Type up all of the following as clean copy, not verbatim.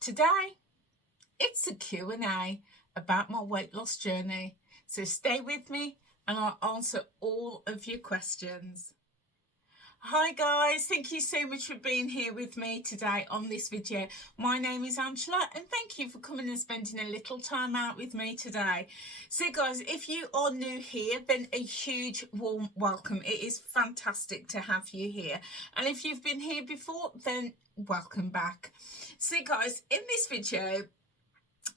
Today, it's a Q&A about my weight loss journey. So stay with me and I'll answer all of your questions. Hi guys, thank you so much for being here with me today on this video. My name is Angela and thank you for coming and spending a little time out with me today. So guys, if you are new here, then a huge warm welcome. It is fantastic to have you here. And if you've been here before, then welcome back. So guys, in this video,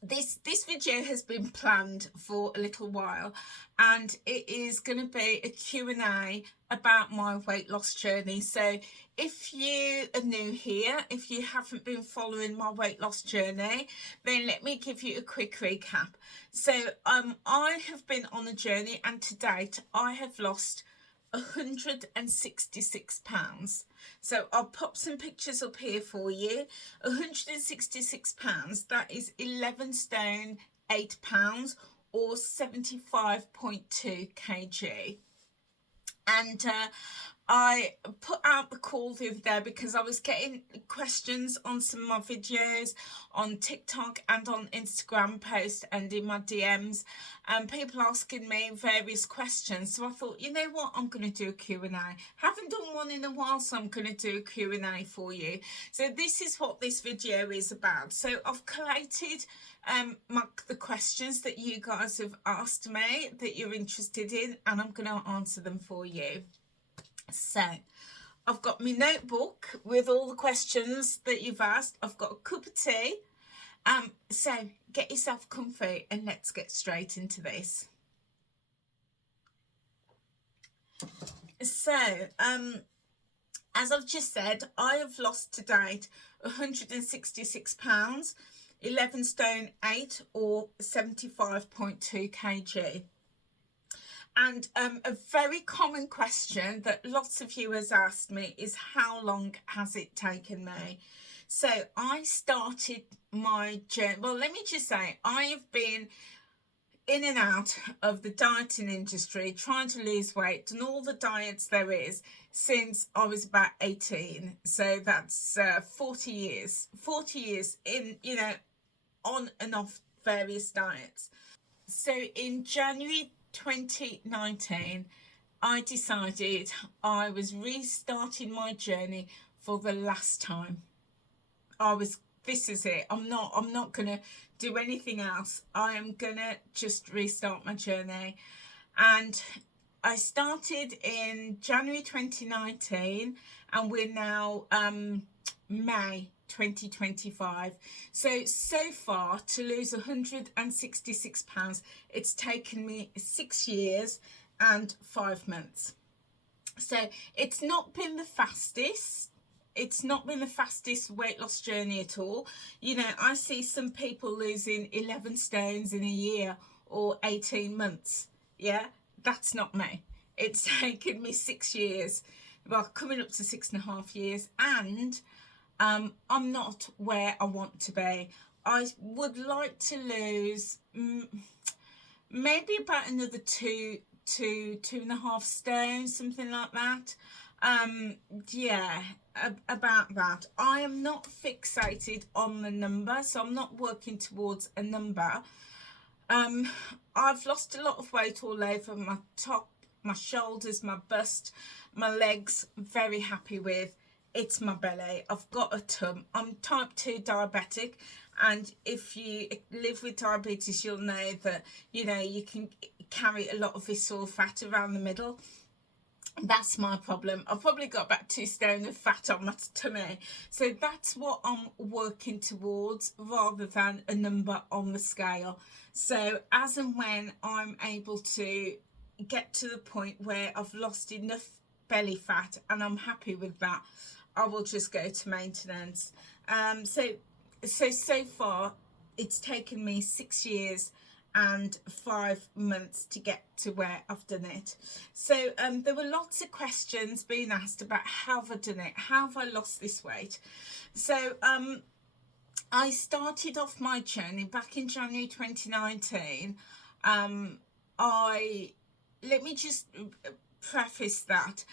this video has been planned for a little while, and it is going to be a Q&A about my weight loss journey. So if you are new here, if you haven't been following my weight loss journey, then let me give you a quick recap. So I have been on a journey, and to date I have lost 166 pounds. So I'll pop some pictures up here for you. 166 pounds, that is 11 stone 8 pounds, or 75.2 kg. And I put out the call the other day because I was getting questions on some of my videos on TikTok and on Instagram posts and in my DMs, and people asking me various questions. So I thought, you know what, I'm going to do a Q&A. Haven't done one in a while, so I'm going to do a Q&A for you. So this is what this video is about. So I've collated the questions that you guys have asked me that you're interested in, and I'm going to answer them for you. So I've got my notebook with all the questions that you've asked. I've got a cup of tea. So get yourself comfy and let's get straight into this. So as I've just said, I have lost to date 166 pounds, 11 stone 8, or 75.2 kg. And a very common question that lots of you has asked me is, how long has it taken me? So I started my journey, well, let me just say, I have been in and out of the dieting industry, trying to lose weight, and all the diets there is, since I was about 18. So that's 40 years in, you know, on and off various diets. So in January 2019, I decided I was restarting my journey for the last time. This is it. I'm not gonna do anything else. I am gonna just restart my journey. And I started in January 2019, and we're now May 2025. So far, to lose 166 pounds, it's taken me 6 years and 5 months. So it's not been the fastest. It's not been the fastest weight loss journey at all. You know, I see some people losing 11 stones in a year or 18 months. Yeah, that's not me. It's taken me 6 years, well, coming up to 6.5 years, and I'm not where I want to be. I would like to lose maybe about another 2.5 stones, something like that. Yeah, about that. I am not fixated on the number, so I'm not working towards a number. I've lost a lot of weight all over my top, my shoulders, my bust, my legs. Very happy with. It's my belly. I've got a tum. I'm type 2 diabetic, and if you live with diabetes, you'll know that, you know, you can carry a lot of visceral fat around the middle. That's my problem. I've probably got about 2 stone of fat on my tummy. So that's what I'm working towards, rather than a number on the scale. So as and when I'm able to get to the point where I've lost enough belly fat and I'm happy with that, I will just go to maintenance. So far it's taken me 6 years and 5 months to get to where I've done it. So there were lots of questions being asked about how have I done it, how have I lost this weight. So I started off my journey back in January 2019. Let me just preface that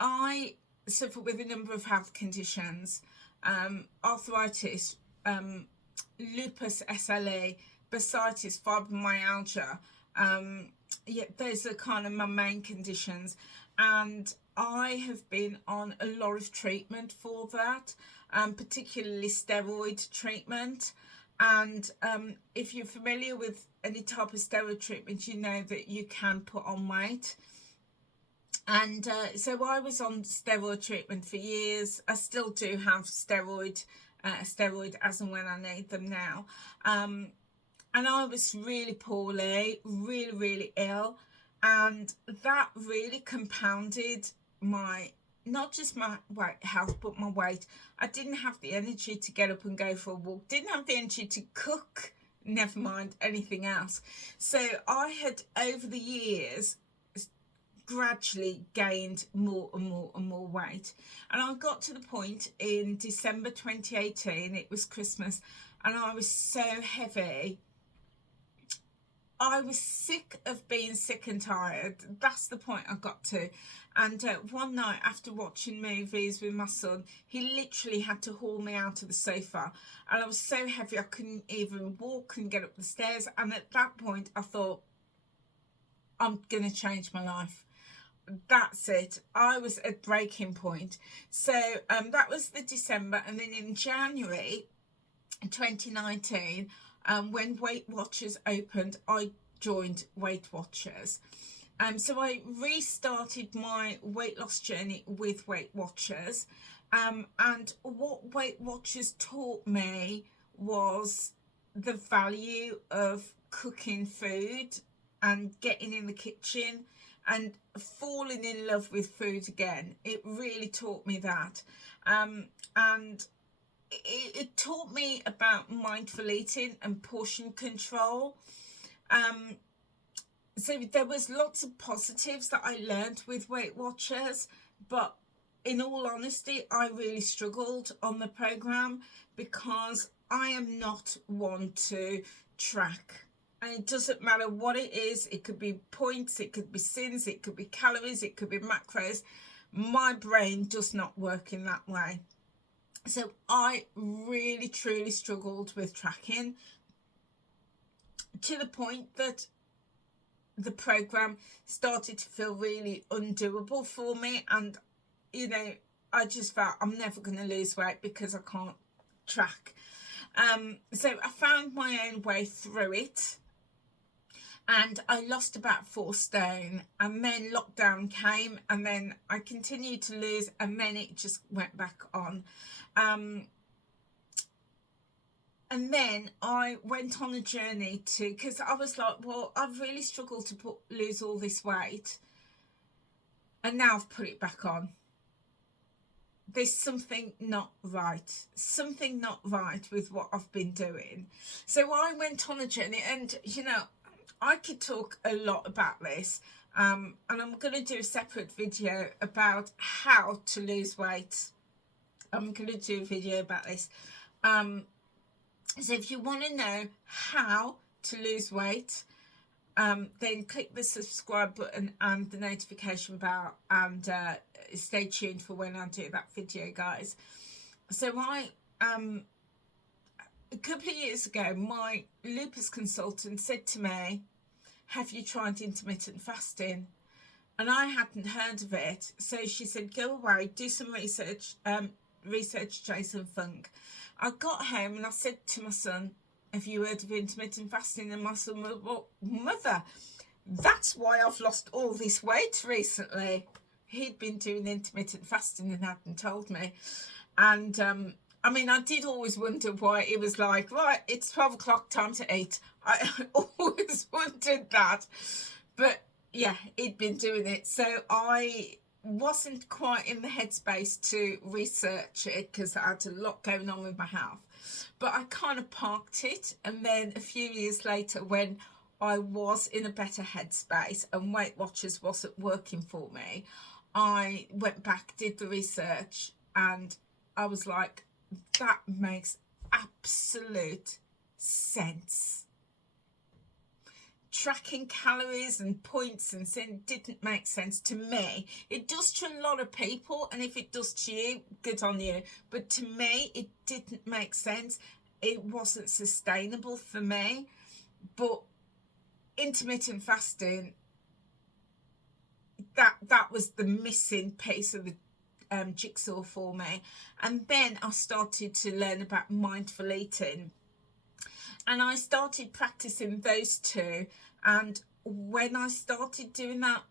I suffer with a number of health conditions, arthritis, lupus SLE, bursitis, fibromyalgia. Yeah, those are kind of my main conditions, and I have been on a lot of treatment for that, particularly steroid treatment. And if you're familiar with any type of steroid treatment, you know that you can put on weight. And so I was on steroid treatment for years. I still do have steroid as and when I need them now. And I was really poorly, really ill, and that really compounded my, not just my health, but my weight. I didn't have the energy to get up and go for a walk, didn't have the energy to cook, never mind anything else. So I had, over the years, gradually gained more and more weight, and I got to the point in December 2018, it was Christmas, and I was so heavy. I was sick of being sick and tired. That's the point I got to. And one night, after watching movies with my son, he literally had to haul me out of the sofa, and I was so heavy I couldn't even walk, couldn't get up the stairs. And at that point I thought, I'm gonna change my life. That's it. I was at breaking point. So that was the December, and then in January 2019, when Weight Watchers opened, I joined Weight Watchers. So I restarted my weight loss journey with Weight Watchers. And what Weight Watchers taught me was the value of cooking food and getting in the kitchen and falling in love with food again. It really taught me that. And it taught me about mindful eating and portion control. So there was lots of positives that I learned with Weight Watchers, but in all honesty, I really struggled on the program because I am not one to track. And it doesn't matter what it is. It could be points, it could be sins, it could be calories, it could be macros. My brain does not work in that way. So I really, truly struggled with tracking, to the point that the program started to feel really undoable for me. And, you know, I just felt I'm never going to lose weight because I can't track. So I found my own way through it, and I lost about 4 stone, and then lockdown came, and then I continued to lose, and then it just went back on. And then I went on a journey to, because I was like, well, I've really struggled to lose all this weight, and now I've put it back on. There's something not right with what I've been doing. So I went on a journey, and you know, I could talk a lot about this, and I'm going to do a separate video about how to lose weight. I'm going to do a video about this. So if you want to know how to lose weight, then click the subscribe button and the notification bell, and stay tuned for when I do that video, guys. So I a couple of years ago, my lupus consultant said to me, have you tried intermittent fasting? And I hadn't heard of it. So she said, go away, do some research, Jason Funk. I got home and I said to my son, have you heard of intermittent fasting? And my son was, well, mother, that's why I've lost all this weight recently. He'd been doing intermittent fasting and hadn't told me. And I mean, I did always wonder why it was like, right, it's 12 o'clock, time to eat. I always wondered that. But yeah, he'd been doing it. So I wasn't quite in the headspace to research it because I had a lot going on with my health. But I kind of parked it. And then a few years later, when I was in a better headspace and Weight Watchers wasn't working for me, I went back, did the research, and I was like, that makes absolute sense. Tracking calories and points and sin didn't make sense to me. It does to a lot of people, and if it does to you, good on you. But to me, it didn't make sense. it wasn't sustainable for me. But intermittent fasting, that was the missing piece of the jigsaw for me. And then I started to learn about mindful eating, and I started practicing those two. And when I started doing that,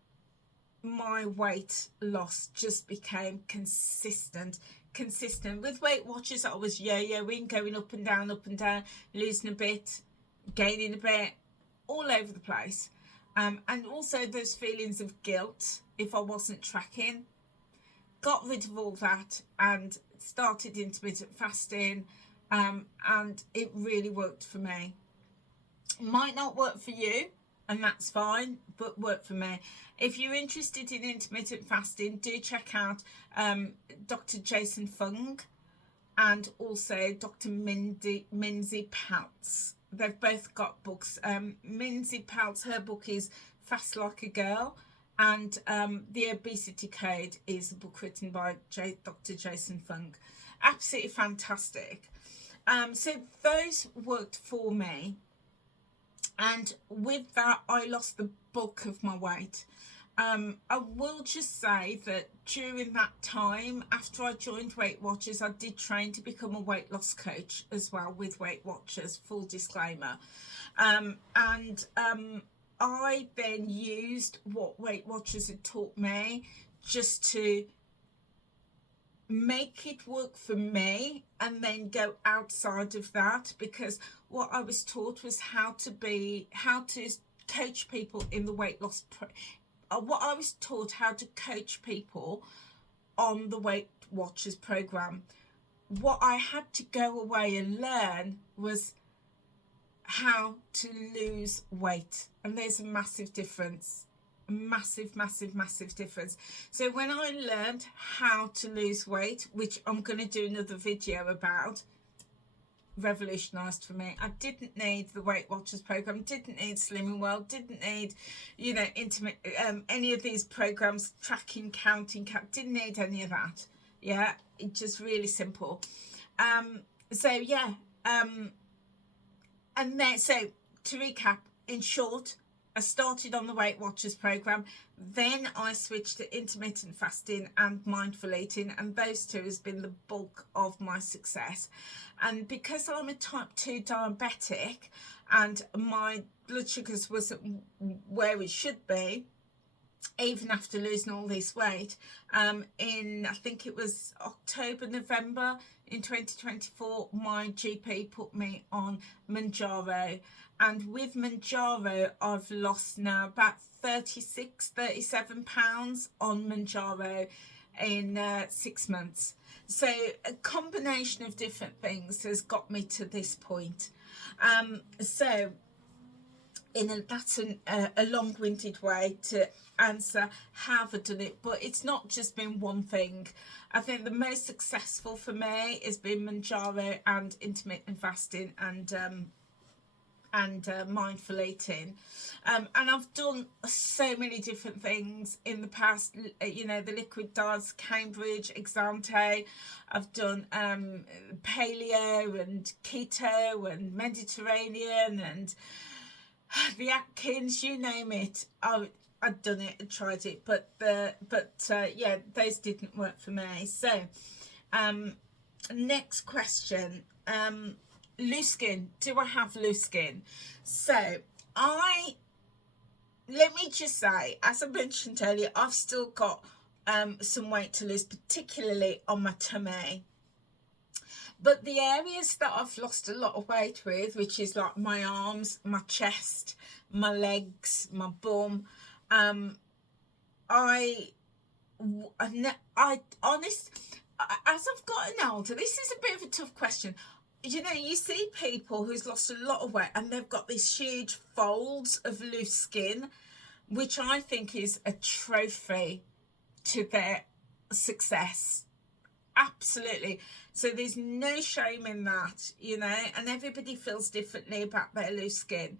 my weight loss just became consistent. With Weight Watchers, I was yo-yoing, going up and down, losing a bit, gaining a bit, all over the place. And also those feelings of guilt if I wasn't tracking. Got rid of all that and started intermittent fasting, and it really worked for me. It might not work for you, and that's fine, but work for me. If you're interested in intermittent fasting, do check out Dr. Jason Fung and also Dr. Minzy Peltz. They've both got books. Minzy Peltz, her book is Fast Like a Girl, and The Obesity Code is a book written by Dr. Jason Fung. Absolutely fantastic. So those worked for me, and with that I lost the bulk of my weight. I will just say that during that time, after I joined Weight Watchers, I did train to become a weight loss coach as well with Weight Watchers, full disclaimer. I then used what Weight Watchers had taught me just to make it work for me, and then go outside of that, because what I was taught was how to coach people in the weight loss what I was taught how to coach people on the Weight Watchers program. What I had to go away and learn was how to lose weight, and there's a massive difference. Massive difference. So when I learned how to lose weight, which I'm going to do another video about, revolutionized for me. I didn't need the Weight Watchers program, didn't need Slimming World, didn't need, you know, any of these programs, tracking, counting, didn't need any of that. Yeah, it's just really simple. So yeah, and then, so to recap, in short, I started on the Weight Watchers program, then I switched to intermittent fasting and mindful eating, and those two has been the bulk of my success. And because I'm a type 2 diabetic and my blood sugars wasn't where it should be, even after losing all this weight, in I think it was October, November in 2024, my GP put me on Manjaro. And with Manjaro, I've lost now about 37 pounds on Manjaro in 6 months. So a combination of different things has got me to this point. So that's a long-winded way to answer how I've done it, but it's not just been one thing. I think the most successful for me has been Manjaro and intermittent fasting and mindful eating, and I've done so many different things in the past. You know, the liquid diets, Cambridge, Exante. I've done paleo and keto and Mediterranean and the Atkins, you name it. I'd done it and tried it, but yeah, those didn't work for me. So next question, loose skin. Do I have loose skin? So let me just say, as I mentioned earlier, I've still got some weight to lose, particularly on my tummy. But the areas that I've lost a lot of weight with, which is like my arms, my chest, my legs, my bum, as I've gotten older, this is a bit of a tough question. You know, you see people who's lost a lot of weight and they've got these huge folds of loose skin, which I think is a trophy to their success. Absolutely. So there's no shame in that, you know, and everybody feels differently about their loose skin.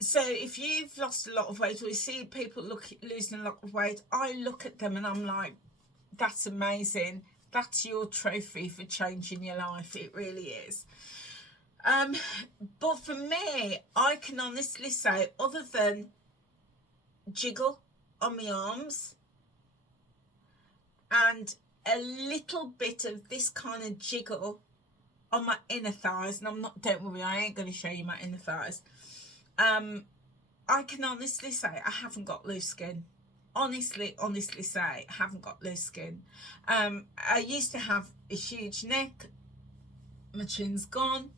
So if you've lost a lot of weight, or you see people losing a lot of weight, I look at them and I'm like, that's amazing. That's your trophy for changing your life. It really is. But for me, I can honestly say, other than jiggle on my arms and a little bit of this kind of jiggle on my inner thighs, and don't worry, I ain't going to show you my inner thighs. I can honestly say I haven't got loose skin. Honestly say I haven't got loose skin. I used to have a huge neck. My chin's gone.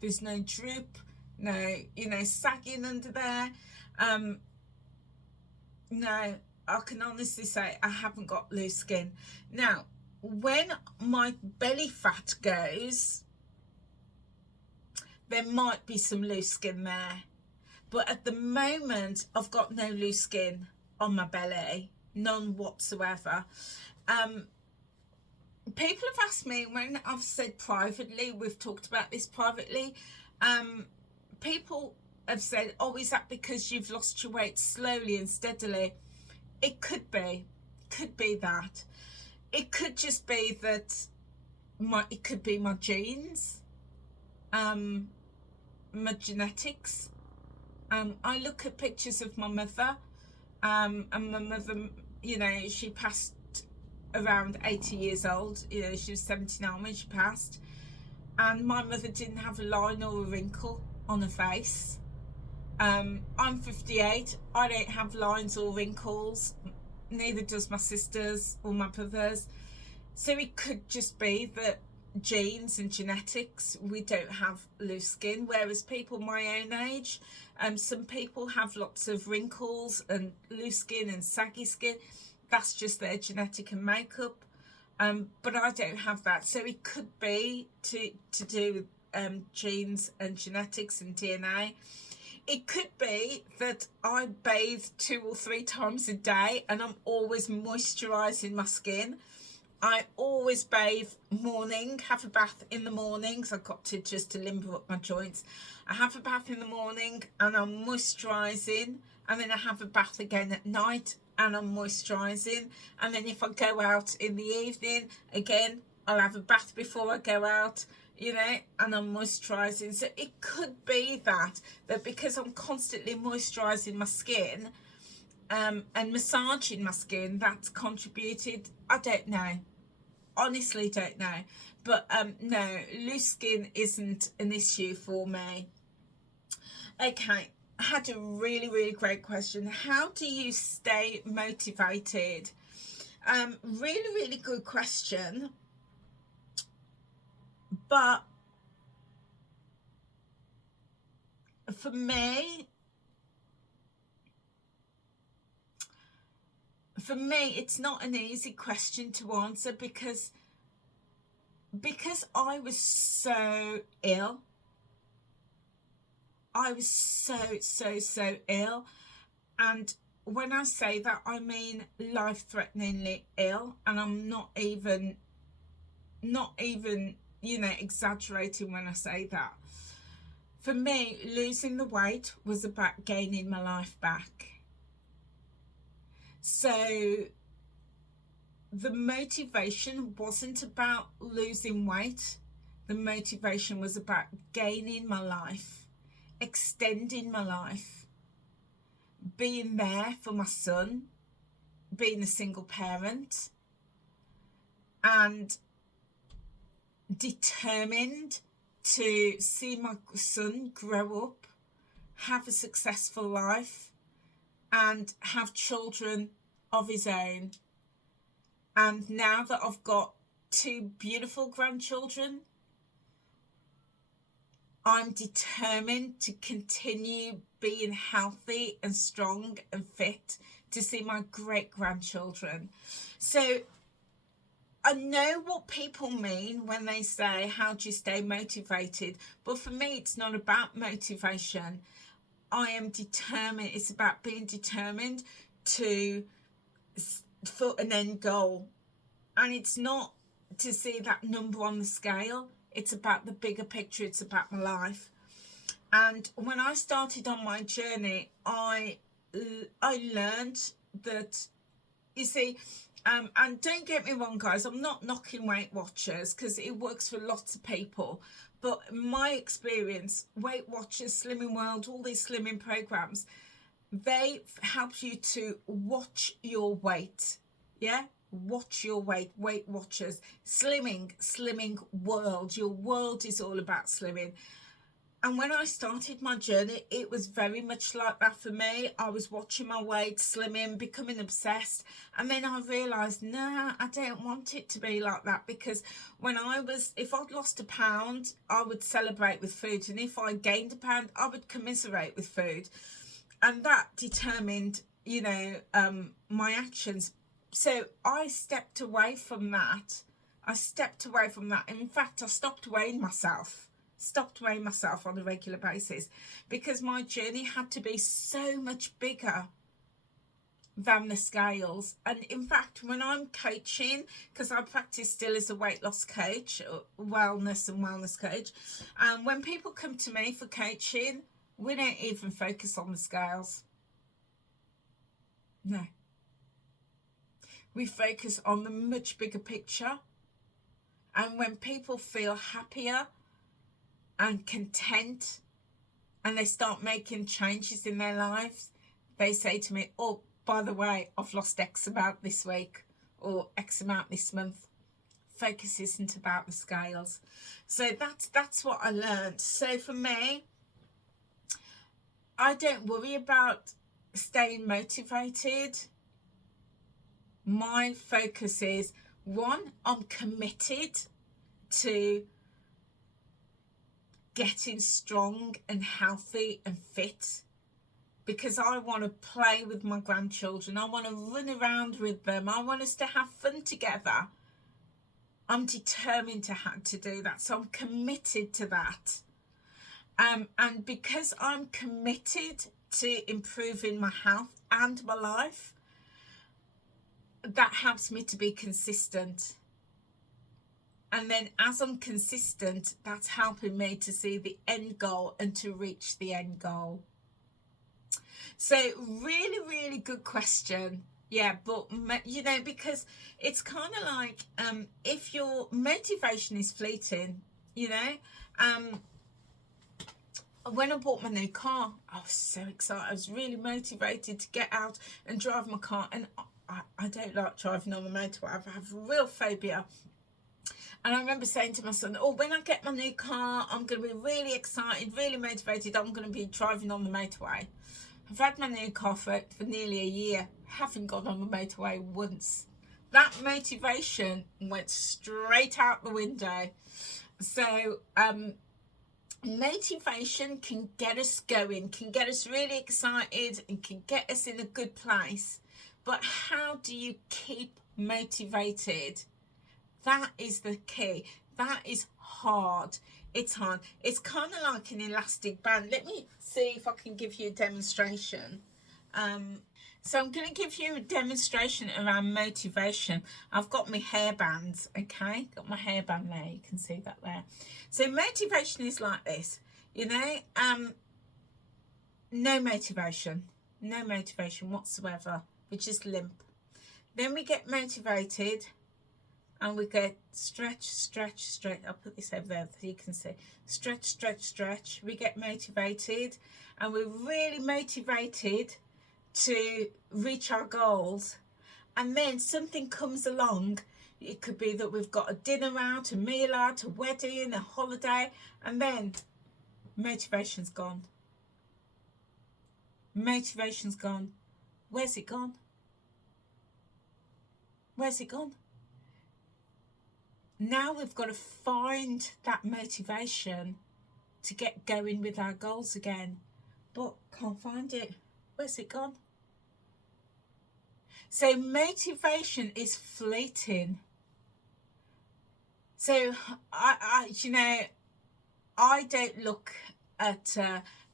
There's no droop, no, sagging under there. No, I can honestly say I haven't got loose skin. Now, when my belly fat goes, there might be some loose skin there. But at the moment, I've got no loose skin on my belly, none whatsoever. People have asked me, when I've said privately, we've talked about this privately, people have said, oh, is that because you've lost your weight slowly and steadily? It could be that. It could just be that it could be my genes, my genetics. I look at pictures of my mother, and my mother, she passed around 80 years old. She was 79 when she passed, and my mother didn't have a line or a wrinkle on her face. I'm 58. I don't have lines or wrinkles, neither does my sisters or my brothers. So it could just be that genes and genetics, we don't have loose skin, whereas people my own age, some people have lots of wrinkles and loose skin and saggy skin. That's just their genetic and makeup, but I don't have that. So it could be to do with genes and genetics and DNA. It could be that I bathe 2 or 3 times a day and I'm always moisturising my skin. I always bathe morning, have a bath in the mornings. I've got to just to limber up my joints. I have a bath in the morning and I'm moisturising, and then I have a bath again at night and I'm moisturising, and then if I go out in the evening again, I'll have a bath before I go out, and I'm moisturising. So it could be that because I'm constantly moisturising my skin and massaging my skin, that's contributed. I don't know. Honestly don't know. But no, loose skin isn't an issue for me. Okay, I had a really great question. How do you stay motivated? Really good question. But for me, it's not an easy question to answer because I was so ill. I was so ill, and when I say that, I mean life-threateningly ill, and I'm not even exaggerating when I say that. For me, losing the weight was about gaining my life back. So the motivation wasn't about losing weight. The motivation was about gaining my life, extending my life, being there for my son, being a single parent, and determined to see my son grow up, have a successful life, and have children of his own. And now that I've got 2 beautiful grandchildren, I'm determined to continue being healthy and strong and fit to see my great-grandchildren. So I know what people mean when they say, how do you stay motivated? But for me, it's not about motivation. I am determined. It's about being determined for an end goal. And it's not to see that number on the scale. It's about the bigger picture. It's about my life. And when I started on my journey, I learned that, you see, And don't get me wrong, guys, I'm not knocking Weight Watchers because it works for lots of people. But in my experience, Weight Watchers, Slimming World, all these slimming programs, they help you to watch your weight. Yeah, watch your weight. Weight Watchers, slimming world. Your world is all about slimming. And when I started my journey, it was very much like that for me. I was watching my weight, slimming, becoming obsessed. And then I realised, nah, I don't want it to be like that. Because if I'd lost a pound, I would celebrate with food. And if I gained a pound, I would commiserate with food. And that determined, my actions. So I stepped away from that. In fact, I stopped weighing myself on a regular basis because my journey had to be so much bigger than the scales. And in fact, when I'm coaching, because I practice still as a weight loss coach, wellness coach, and when people come to me for coaching, we don't even focus on the scales. No, we focus on the much bigger picture. And when people feel happier and content and they start making changes in their lives, they say to me, oh, by the way, I've lost X amount this week or X amount this month. Focus isn't about the scales. So that's what I learned. So for me, I don't worry about staying motivated. My focus is, one, I'm committed to getting strong and healthy and fit because I want to play with my grandchildren. I want to run around with them. I want us to have fun together. I'm determined to do that. So I'm committed to that. And because I'm committed to improving my health and my life, that helps me to be consistent. And then as I'm consistent, that's helping me to see the end goal and to reach the end goal. So really, really good question. Yeah, but because it's kind of like if your motivation is fleeting, when I bought my new car, I was so excited. I was really motivated to get out and drive my car. And I don't like driving on the motorway. I have a real phobia. And I remember saying to my son, oh, when I get my new car, I'm going to be really excited, really motivated. I'm going to be driving on the motorway. I've had my new car for nearly a year. Haven't got on the motorway once. That motivation went straight out the window. So motivation can get us going, can get us really excited and can get us in a good place. But how do you keep motivated? That is the key. That is hard. It's hard. It's kind of like an elastic band. Let me see if I can give you a demonstration. So I'm going to give you a demonstration around motivation. I've got my hairbands, okay? Got my hairband there. You can see that there. So motivation is like this, no motivation whatsoever. We just limp. Then we get motivated. And we go stretch. I'll put this over there so you can see. Stretch. We get motivated. And we're really motivated to reach our goals. And then something comes along. It could be that we've got a dinner out, a meal out, a wedding, a holiday. And then motivation's gone. Motivation's gone. Where's it gone? Where's it gone? Now we've got to find that motivation to get going with our goals again. But can't find it. Where's it gone? So motivation is fleeting. So I don't look at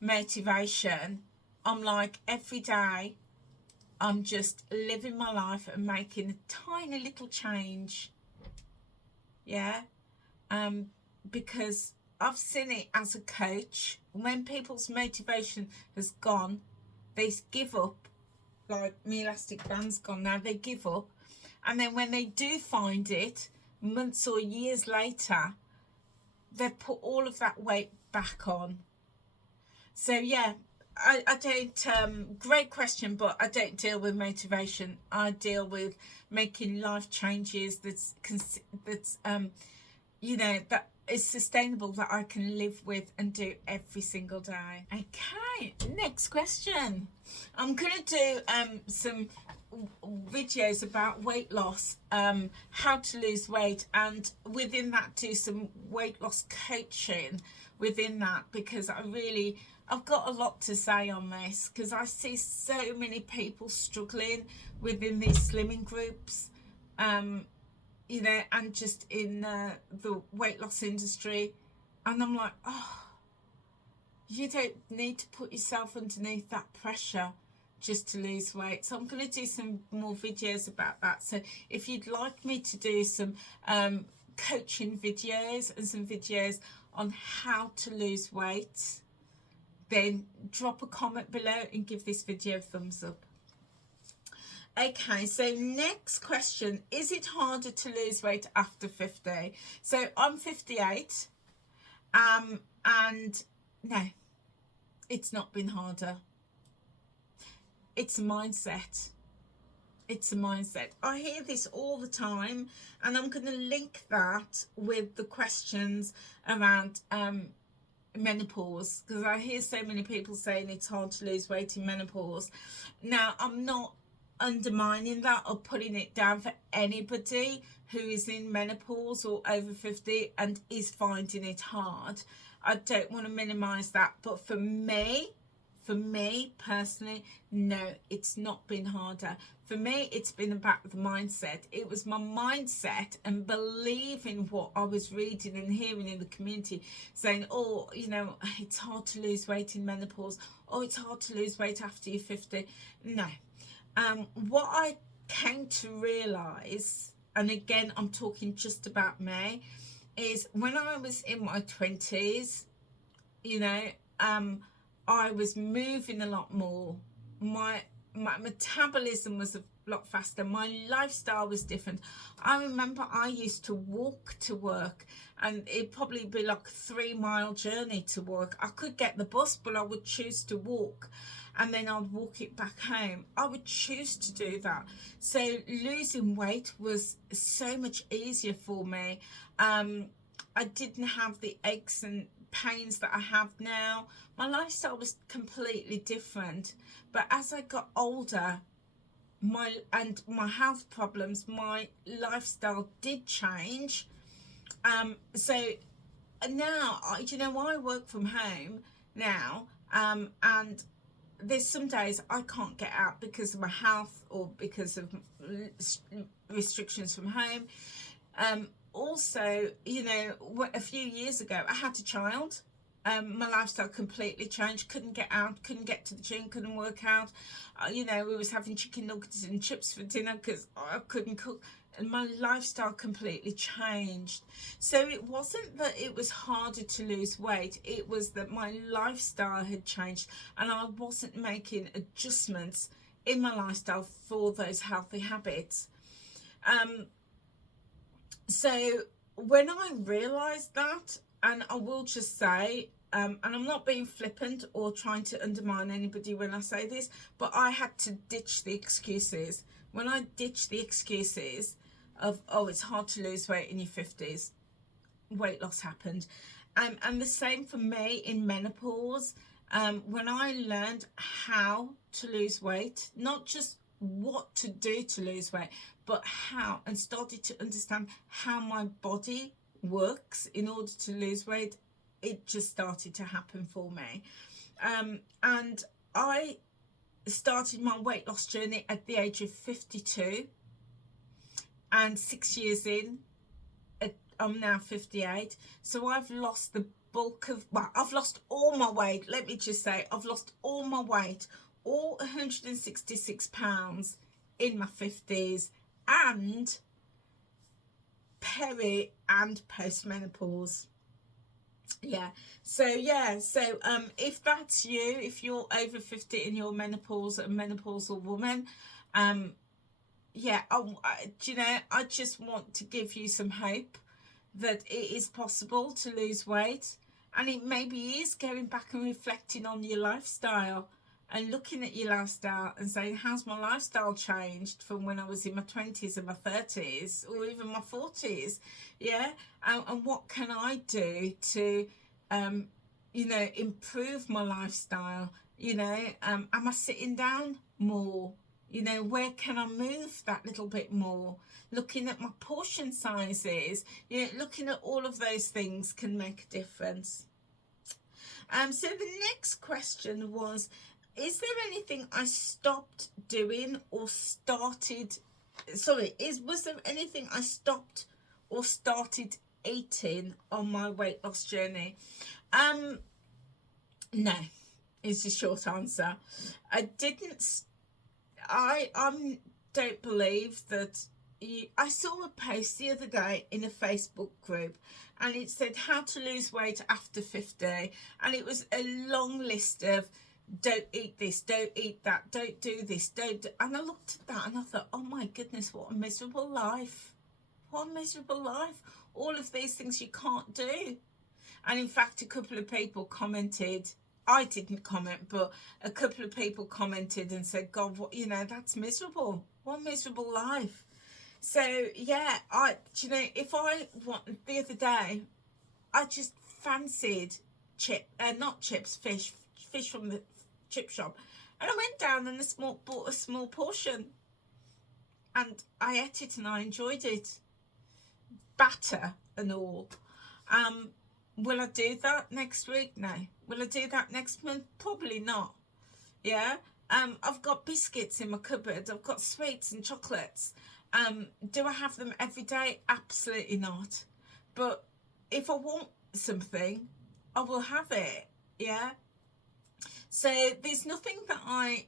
motivation. I'm like, every day I'm just living my life and making a tiny little change. Yeah, because I've seen it as a coach. When people's motivation has gone, they give up. Like my elastic band's gone now, they give up. And then when they do find it, months or years later, they've put all of that weight back on. So yeah, I don't, great question, but I don't deal with motivation. I deal with making life changes that's you know, that is sustainable, that I can live with and do every single day. Okay, next question. I'm gonna do some videos about weight loss, how to lose weight, and within that do some weight loss coaching within that, because I've got a lot to say on this, because I see so many people struggling within these slimming groups, you know, and just in the weight loss industry, and I'm like, oh, you don't need to put yourself underneath that pressure just to lose weight. So I'm going to do some more videos about that. So if you'd like me to do some coaching videos and some videos on how to lose weight, then drop a comment below and give this video a thumbs up. Okay, so next question. Is it harder to lose weight after 50? So I'm 58, and no, it's not been harder. It's a mindset. It's a mindset. I hear this all the time, and I'm going to link that with the questions around menopause, because I hear so many people saying it's hard to lose weight in menopause. Now, I'm not undermining that or putting it down for anybody who is in menopause or over 50 and is finding it hard. I don't want to minimize that, but for me personally, no, it's not been harder. For me, it's been about the mindset. It was my mindset and believing what I was reading and hearing in the community, saying, oh, you know, it's hard to lose weight in menopause. Oh, it's hard to lose weight after you're 50. No. What I came to realise, and again, I'm talking just about me, is when I was in my 20s, you know, I was moving a lot more. My metabolism was a lot faster. My lifestyle was different. I remember I used to walk to work, and it'd probably be like a 3-mile journey to work. I could get the bus, but I would choose to walk, and then I'd walk it back home. I would choose to do that. So losing weight was so much easier for me. I didn't have the aches and pains that I have now. My lifestyle was completely different. But as I got older, my health problems, my lifestyle did change. So now, you know, I work from home now, and there's some days I can't get out because of my health or because of restrictions from home. Also, you know, a few years ago I had a child. My lifestyle completely changed. Couldn't get out, couldn't get to the gym, couldn't work out. You know, we was having chicken nuggets and chips for dinner because I couldn't cook, and my lifestyle completely changed. So it wasn't that it was harder to lose weight, it was that my lifestyle had changed and I wasn't making adjustments in my lifestyle for those healthy habits. So when I realised that, and I will just say, and I'm not being flippant or trying to undermine anybody when I say this, but I had to ditch the excuses. When I ditched the excuses of, oh, it's hard to lose weight in your 50s, weight loss happened. And the same for me in menopause. When I learned how to lose weight, not just what to do to lose weight, but how, and started to understand how my body works in order to lose weight, it just started to happen for me. And I started my weight loss journey at the age of 52, and 6 years in, I'm now 58. So I've lost the bulk of, well, I've lost all my weight. Let me just say, I've lost all my weight, all 166 pounds in my 50s, and peri and postmenopause. So if that's you, if you're over 50 and you're menopause, a menopausal woman, yeah, do you know, I just want to give you some hope that it is possible to lose weight. And it maybe is going back and reflecting on your lifestyle and looking at your lifestyle and saying, how's my lifestyle changed from when I was in my 20s and my 30s or even my 40s? Yeah. And what can I do to, you know, improve my lifestyle? You know, am I sitting down more? You know, where can I move that little bit more? Looking at my portion sizes, you know, looking at all of those things can make a difference. So the next question was, is there anything I stopped doing or started, was there anything I stopped or started eating on my weight loss journey? No, is the short answer. I didn't, I don't believe that. I saw a post the other day in a Facebook group, and it said how to lose weight after 50, and it was a long list of don't eat this, don't eat that, don't do this, and I looked at that and I thought, oh my goodness, what a miserable life. What a miserable life. All of these things you can't do. And in fact, a couple of people commented, I didn't comment, but a couple of people commented and said, God, what, you know, that's miserable. What a miserable life. So yeah, do you know, if I want, the other day, I just fancied fish from the chip shop, and I went down and bought a small portion, and I ate it and I enjoyed it, batter and all. Will I do that next week? No. Will I do that next month? Probably not. Yeah. I've got biscuits in my cupboard. I've got sweets and chocolates. Do I have them every day? Absolutely not. But if I want something, I will have it. Yeah. So there's nothing that I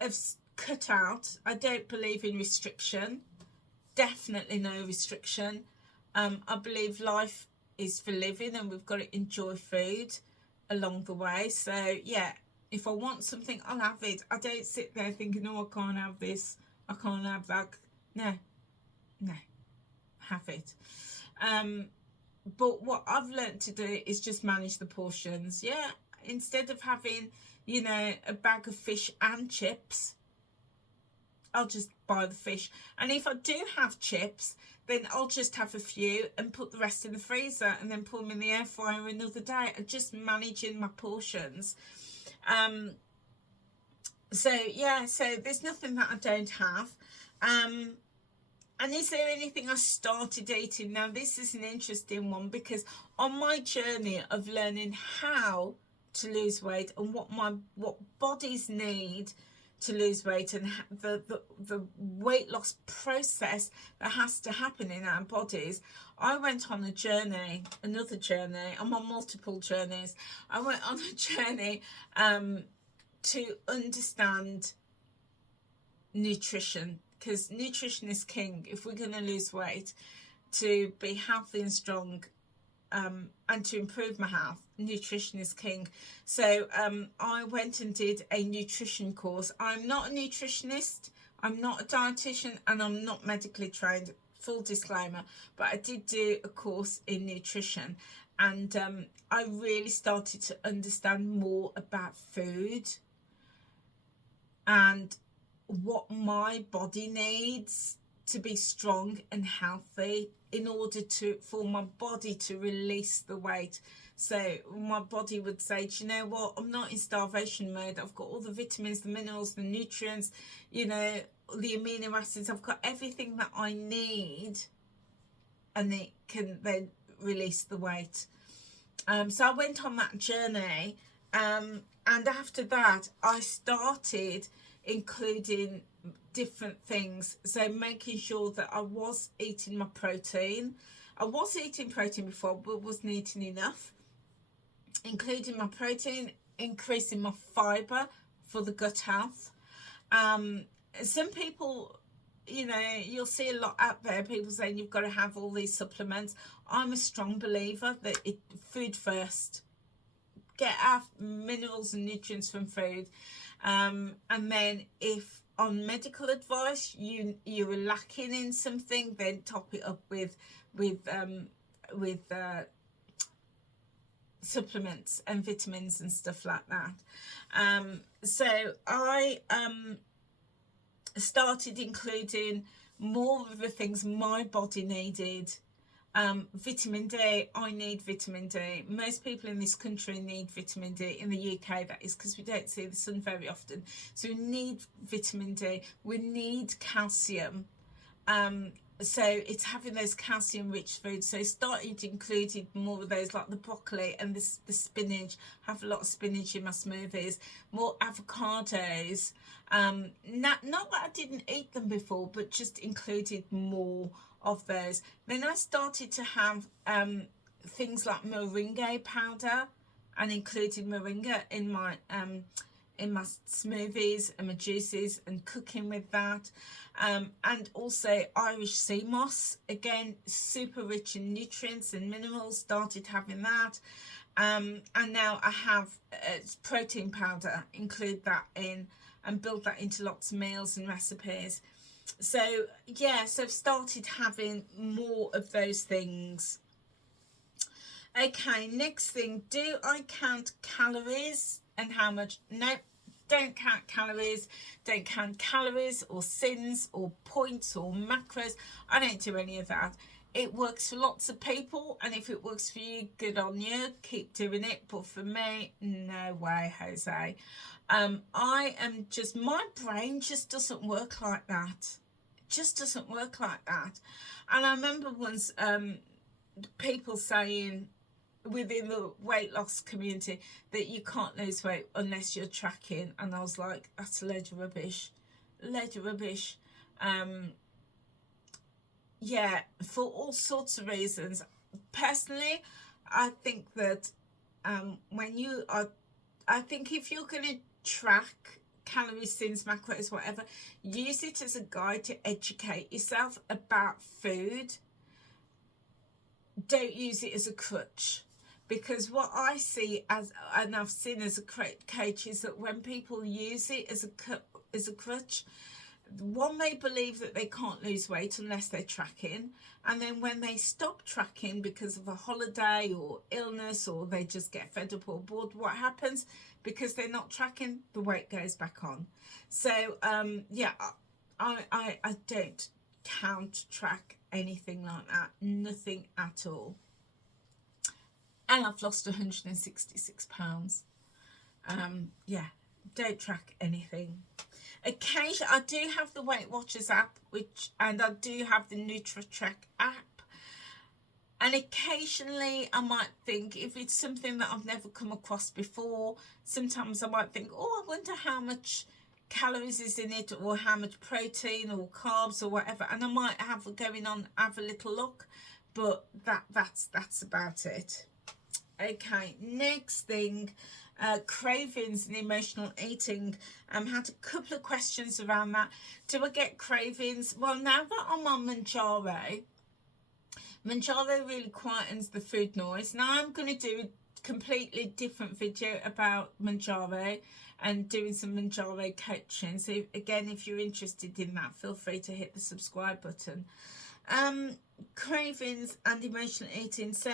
have cut out. I don't believe in restriction. Definitely no restriction. I believe life is for living, and we've got to enjoy food along the way. So yeah, if I want something, I'll have it. I don't sit there thinking, oh, I can't have this, I can't have that. No, have it. But what I've learned to do is just manage the portions. Yeah, instead of having, you know, a bag of fish and chips, I'll just buy the fish. And if I do have chips, then I'll just have a few and put the rest in the freezer and then put them in the air fryer another day. I'm just managing my portions. So yeah, so there's nothing that I don't have. And is there anything I started eating? Now this is an interesting one, because on my journey of learning how to lose weight and what bodies need to lose weight, and the weight loss process that has to happen in our bodies, I went on a journey, another journey. I'm on multiple journeys. I went on a journey to understand nutrition, because nutrition is king. If we're going to lose weight, to be healthy and strong, and to improve my health, nutrition is king. So I went and did a nutrition course. I'm not a nutritionist, I'm not a dietitian, and I'm not medically trained, full disclaimer, but I did do a course in nutrition, and I really started to understand more about food and what my body needs to be strong and healthy in order for my body to release the weight. So my body would say, do you know what, I'm not in starvation mode, I've got all the vitamins, the minerals, the nutrients, you know, the amino acids, I've got everything that I need, and it can then release the weight. So I went on that journey, and after that I started including different things. So making sure that I was eating my protein. I was eating protein before, but wasn't eating enough. Including my protein, increasing my fibre for the gut health. Some people, you know, you'll see a lot out there, people saying you've got to have all these supplements. I'm a strong believer that food first. Get our minerals and nutrients from food. And then if on medical advice you are lacking in something, then top it up with with supplements and vitamins and stuff like that. So I started including more of the things my body needed. Vitamin D, I need vitamin D. Most people in this country need vitamin D, in the UK that is, because we don't see the sun very often. So we need vitamin D, we need calcium. So it's having those calcium rich foods. So I started including more of those, like the broccoli and the spinach. Have a lot of spinach in my smoothies, more avocados. Not that I didn't eat them before, but just included more of those. Then I started to have things like moringa powder, and included moringa in my smoothies and my juices, and cooking with that. And also Irish sea moss, again super rich in nutrients and minerals. Started having that. And now I have protein powder, include that in and build that into lots of meals and recipes. So yeah, so I've started having more of those things. Okay, next thing, do I count calories and how much? Nope, don't count calories. Don't count calories or sins or points or macros. I don't do any of that. It works for lots of people, and if it works for you, good on you, keep doing it. But for me, no way, Jose. I am just, my brain just doesn't work like that. It just doesn't work like that. And I remember once people saying within the weight loss community that you can't lose weight unless you're tracking, and I was like, that's a load of rubbish. Load of rubbish. Yeah, for all sorts of reasons. Personally, I think that when you are, I think if you're going to track calories, sins, macros, whatever, use it as a guide to educate yourself about food. Don't use it as a crutch, because what I see as, and I've seen as a coach, is that when people use it as a crutch, one, they believe that they can't lose weight unless they're tracking, and then when they stop tracking because of a holiday or illness, or they just get fed up or bored, what happens? Because they're not tracking, the weight goes back on. So yeah, I don't count, track, anything like that, nothing at all. And I've lost 166 pounds. Yeah, don't track anything. Occasionally, I do have the Weight Watchers app, and I do have the NutriTrack app. And occasionally, I might think, if it's something that I've never come across before, sometimes I might think, oh, I wonder how much calories is in it, or how much protein or carbs or whatever. And I might have a little look, but that's about it. Okay, next thing. Cravings and emotional eating. Had a couple of questions around that. Do I get cravings? Well, now that I'm on Manjaro really quietens the food noise. Now I'm going to do a completely different video about Manjaro and doing some Manjaro coaching. So again, if you're interested in that, feel free to hit the subscribe button. Cravings and emotional eating. So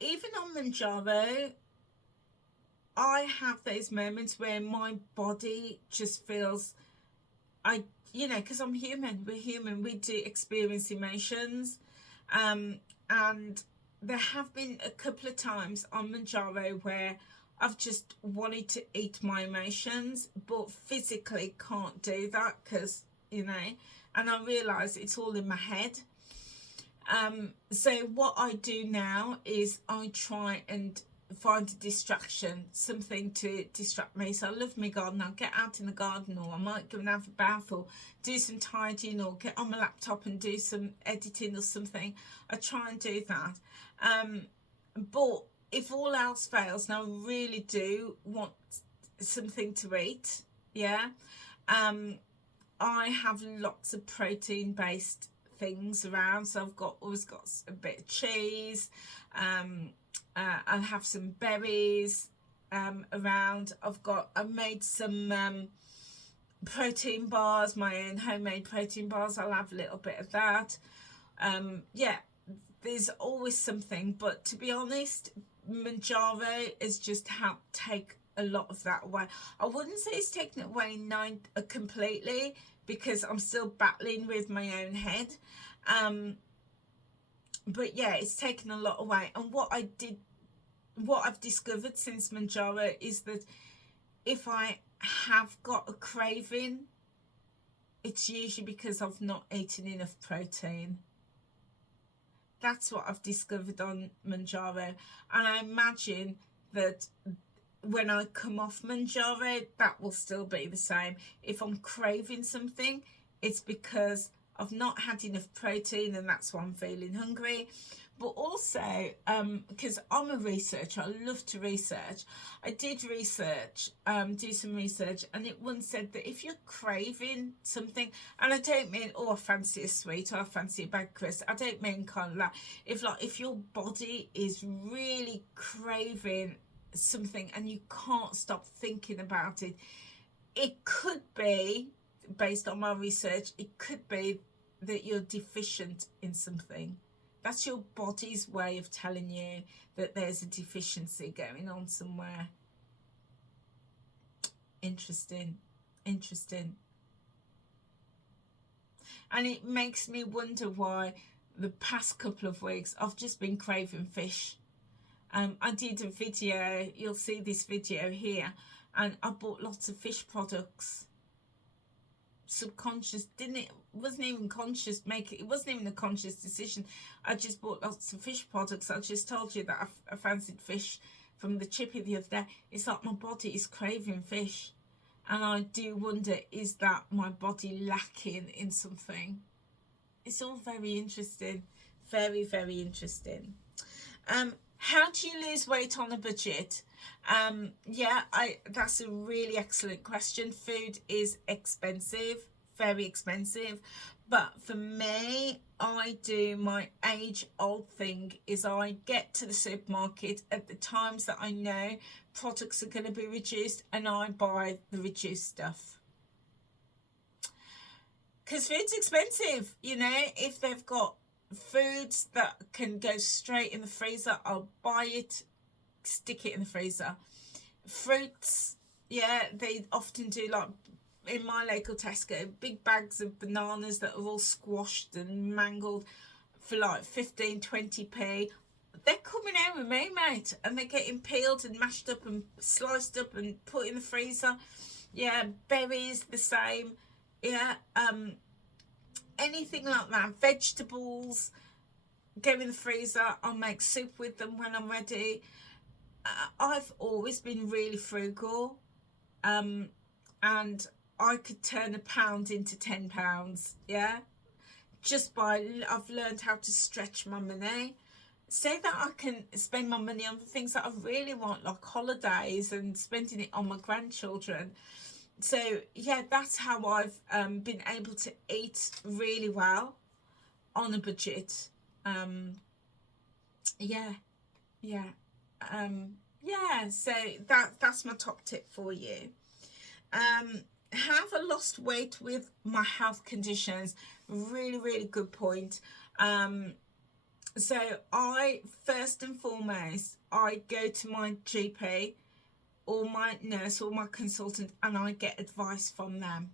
even on Manjaro, I have those moments where my body just feels, because I'm human, we're human, we do experience emotions. And there have been a couple of times on Manjaro where I've just wanted to eat my emotions, but physically can't do that because, and I realise it's all in my head. So what I do now is I try and find a distraction, something to distract me. So I love my garden. I'll get out in the garden, or I might go and have a bath, or do some tidying, or get on my laptop and do some editing or something. I try and do that. But if all else fails, now I really do want something to eat. Yeah. I have lots of protein based things around, so I've always got a bit of cheese. I'll have some berries around. I've made some protein bars, my own homemade protein bars. I'll have a little bit of that. Yeah, there's always something, but to be honest, Manjaro has just helped take a lot of that away. I wouldn't say it's taken it away completely, because I'm still battling with my own head. But yeah, it's taken a lot away. And what I've discovered since Manjaro is that if I have got a craving, it's usually because I've not eaten enough protein. That's what I've discovered on Manjaro. And I imagine that when I come off Manjaro, that will still be the same. If I'm craving something, it's because I've not had enough protein, and that's why I'm feeling hungry. But also, because I'm a researcher, I love to research. I did research, do some research, and it once said that if you're craving something, and I don't mean, oh, I fancy a sweet, or I fancy a bag crisp. I don't mean kind of that. If your body is really craving something and you can't stop thinking about it, it could be, based on my research, it could be that you're deficient in something. That's your body's way of telling you that there's a deficiency going on somewhere. Interesting. And it makes me wonder why the past couple of weeks I've just been craving fish. I did a video, you'll see this video here, and I bought lots of fish products. Subconscious, wasn't even conscious, it wasn't even a conscious decision. I just bought lots of fish products. I just told you that I fancied fish from the chippy the other day. It's like my body is craving fish, and I do wonder, is that my body lacking in something? It's all very interesting, very interesting. How do you lose weight on a budget? Yeah, that's a really excellent question. Food is expensive, very expensive. But for me, I do my age-old thing, is I get to the supermarket at the times that I know products are going to be reduced, and I buy the reduced stuff. Because food's expensive, if they've got foods that can go straight in the freezer, I'll buy it, stick it in the freezer. Fruits, yeah, they often do, like in my local Tesco, big bags of bananas that are all squashed and mangled for like 15-20p. They're coming out with me, mate, and they're getting peeled and mashed up and sliced up and put in the freezer. Yeah, berries the same. Yeah, anything like that. Vegetables go in the freezer. I'll make soup with them when I'm ready. I've always been really frugal, and I could turn £1 into £10. Yeah, I've learned how to stretch my money, so that I can spend my money on the things that I really want, like holidays and spending it on my grandchildren. So yeah, that's how I've been able to eat really well on a budget. So that's my top tip for you. Have I lost weight with my health conditions? Really good point. So I, first and foremost, I go to my GP or my nurse or my consultant, and I get advice from them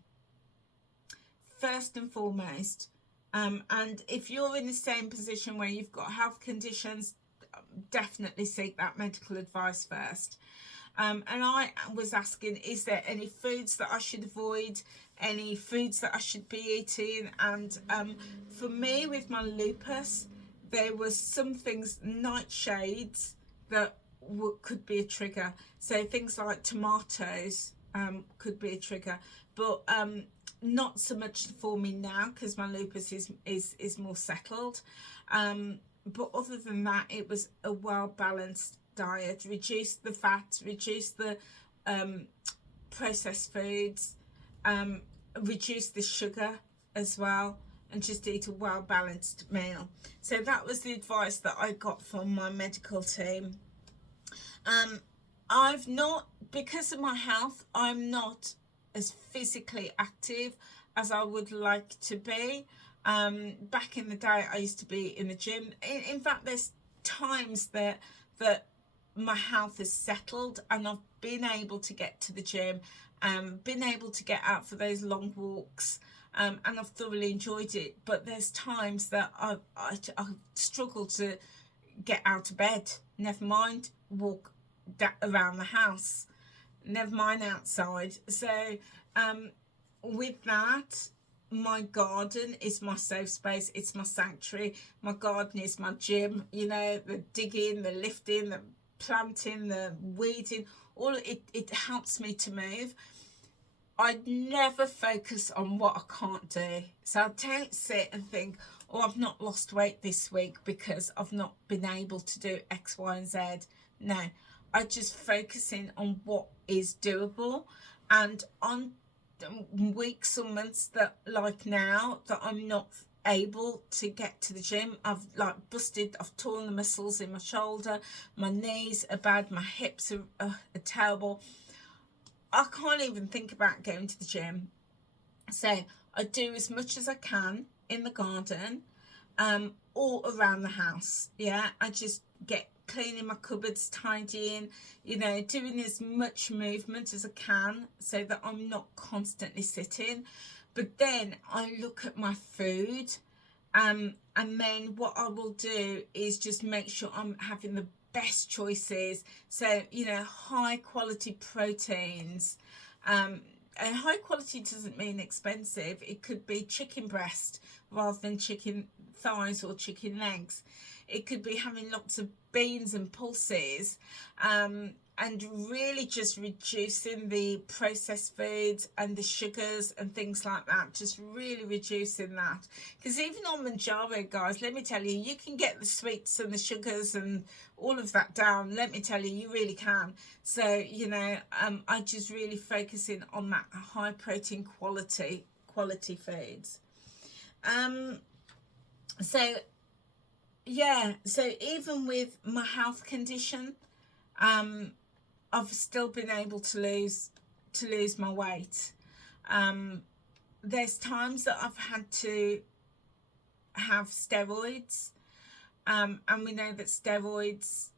first and foremost. And if you're in the same position where you've got health conditions, definitely seek that medical advice first. And I was asking, is there any foods that I should avoid, any foods that I should be eating? And for me, with my lupus, there was some things, nightshades, that could be a trigger. So things like tomatoes could be a trigger, but not so much for me now, because my lupus is more settled. But other than that, it was a well-balanced diet. Reduce the fat, reduce the processed foods, reduce the sugar as well, and just eat a well-balanced meal. So that was the advice that I got from my medical team. I've not, because of my health, I'm not as physically active as I would like to be. Back in the day, I used to be in the gym. In fact, there's times that my health has settled and I've been able to get to the gym, been able to get out for those long walks, and I've thoroughly enjoyed it. But there's times that I struggle to get out of bed, never mind walk around the house, never mind outside. So with that, my garden is my safe space, it's my sanctuary. My garden is my gym, you know, the digging, the lifting, the planting, the weeding, all it helps me to move. I never focus on what I can't do. So I don't sit and think, oh, I've not lost weight this week because I've not been able to do X, Y, and Z. No, I just focus in on what is doable. And on weeks or months that, like now, that I'm not able to get to the gym, I've torn the muscles in my shoulder, my knees are bad, my hips are terrible. I can't even think about going to the gym. So I do as much as I can in the garden, or around the house. Yeah, I just get cleaning my cupboards, tidying, you know, doing as much movement as I can so that I'm not constantly sitting. But then I look at my food, and then what I will do is just make sure I'm having the best choices. So, you know, high quality proteins, and high quality doesn't mean expensive. It could be chicken breast rather than chicken thighs or chicken legs. It could be having lots of beans and pulses, and really just reducing the processed foods and the sugars and things like that, just really reducing that. Because even on Manjaro, guys, let me tell you, you can get the sweets and the sugars and all of that down. Let me tell you, you really can. So, you know, I just really focusing on that high protein quality foods. So yeah, so even with my health condition, I've still been able to lose my weight. There's times that I've had to have steroids, and we know that steroids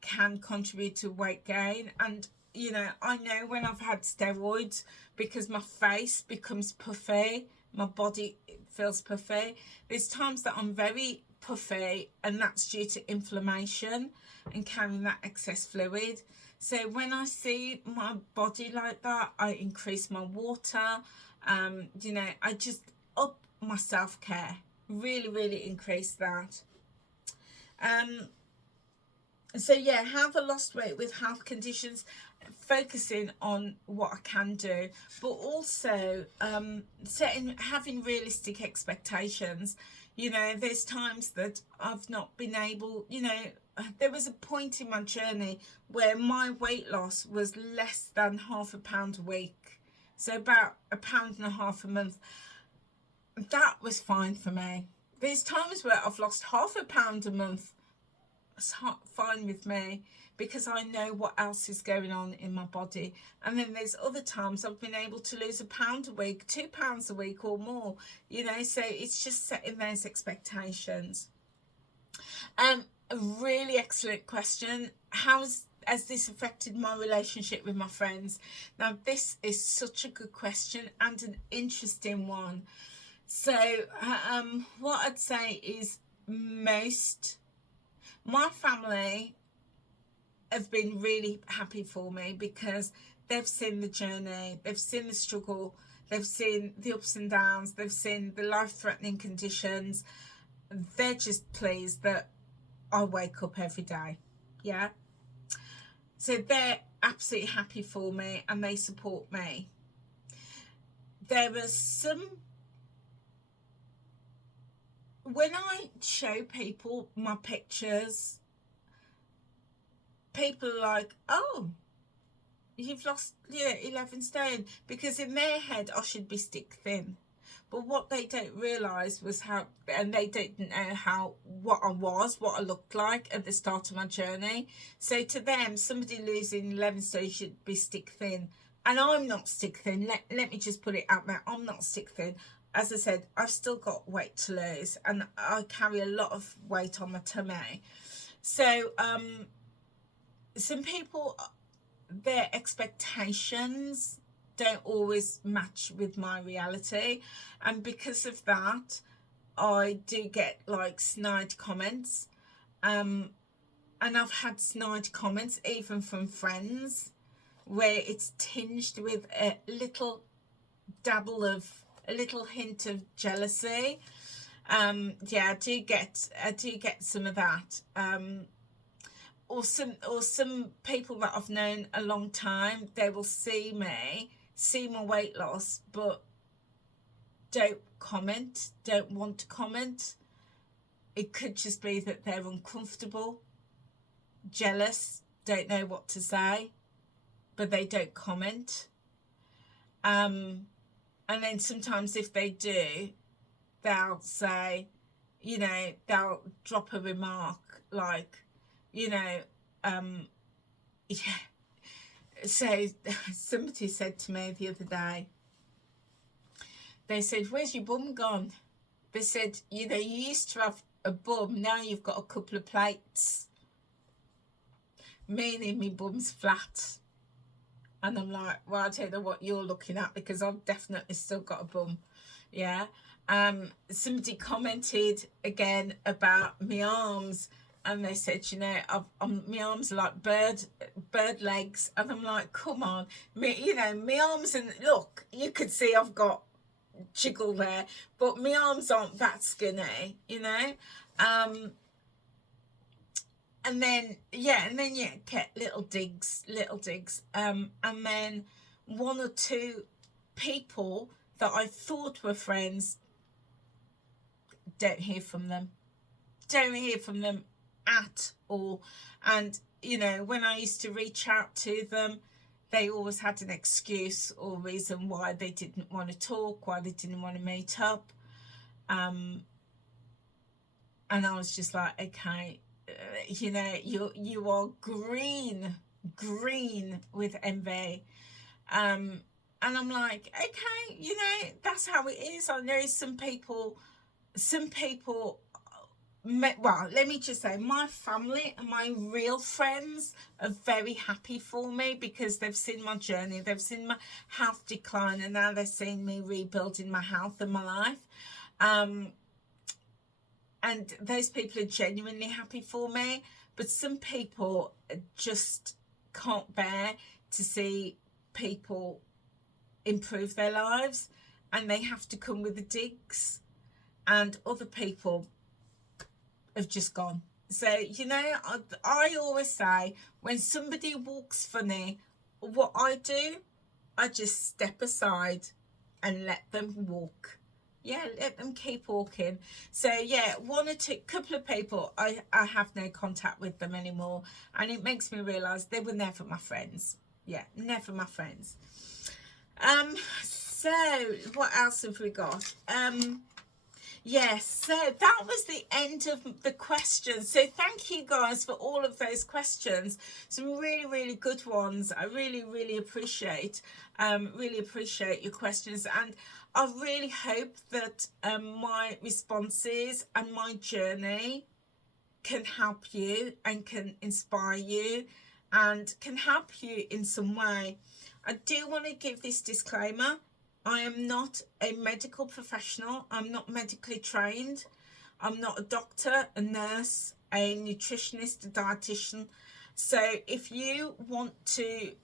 can contribute to weight gain. And you know, I know when I've had steroids, because my face becomes puffy, my body feels puffy. There's times that I'm very puffy, and that's due to inflammation and carrying that excess fluid. So when I see my body like that, I increase my water. You know, I just up my self-care, really increase that. So yeah, how have I lost weight with health conditions? Focusing on what I can do, but also having realistic expectations. You know, there's times that I've not been able, you know, there was a point in my journey where my weight loss was less than £0.5 a week, so about £1.5 a month. That was fine for me. There's times where I've lost £0.5 a month. It's fine with me, because I know what else is going on in my body. And then there's other times I've been able to lose £1 a week, £2 a week or more, you know. So it's just setting those expectations. A really excellent question. Has this affected my relationship with my friends? Now, this is such a good question and an interesting one. So what I'd say is my family have been really happy for me, because they've seen the journey, they've seen the struggle, they've seen the ups and downs, they've seen the life-threatening conditions. They're just pleased that I wake up every day. Yeah, so they're absolutely happy for me and they support me. There are some, when I show people my pictures, people are like, oh, you've lost 11 stone, because in their head I should be stick thin. But what they don't realise was how, and they didn't know what I looked like at the start of my journey. So to them, somebody losing 11 stone should be stick thin. and I'm not stick thin. Let me just put it out there. I'm not stick thin. As I said, I've still got weight to lose, and I carry a lot of weight on my tummy. So some people, their expectations don't always match with my reality, and because of that, I do get like snide comments, and I've had snide comments even from friends where it's tinged with a little hint of jealousy. Yeah, I do get some of that. Or some people that I've known a long time, they will see my weight loss, but don't want to comment. It could just be that they're uncomfortable, jealous, don't know what to say, but they don't comment. And then sometimes if they do, they'll say, they'll drop a remark like, yeah. So somebody said to me the other day, they said, "Where's your bum gone?" They said, you used to have a bum, now you've got a couple of plates. Meaning my bum's flat. And I'm like, well, I don't know what you're looking at, because I've definitely still got a bum. Yeah. Somebody commented again about my arms, and they said, my arms are like bird legs, and I'm like, come on, my arms, and look, you could see I've got jiggle there, but my arms aren't that skinny, and then get little digs, and then one or two people that I thought were friends, don't hear from them at all. And when I used to reach out to them, they always had an excuse or reason why they didn't want to talk, why they didn't want to meet up, and I was just like, okay, you are green with envy, and I'm like, okay, that's how it is. I know some people, well, let me just say, my family and my real friends are very happy for me, because they've seen my journey, they've seen my health decline, and now they're seeing me rebuilding my health and my life. And those people are genuinely happy for me. But some people just can't bear to see people improve their lives, and they have to come with the digs, and other people have just gone. So, I always say, when somebody walks funny, what I do, I just step aside and let them walk. Yeah, let them keep walking. So yeah, couple of people, I have no contact with them anymore, and it makes me realise they were never my friends. Yeah, never my friends. So what else have we got? Yes, so that was the end of the questions. So thank you guys for all of those questions. Some really, really good ones. I really, really appreciate your questions, and I really hope that my responses and my journey can help you and can inspire you and can help you in some way. I do want to give this disclaimer. I am not a medical professional. I'm not medically trained. I'm not a doctor, a nurse, a nutritionist, a dietitian. So if you want to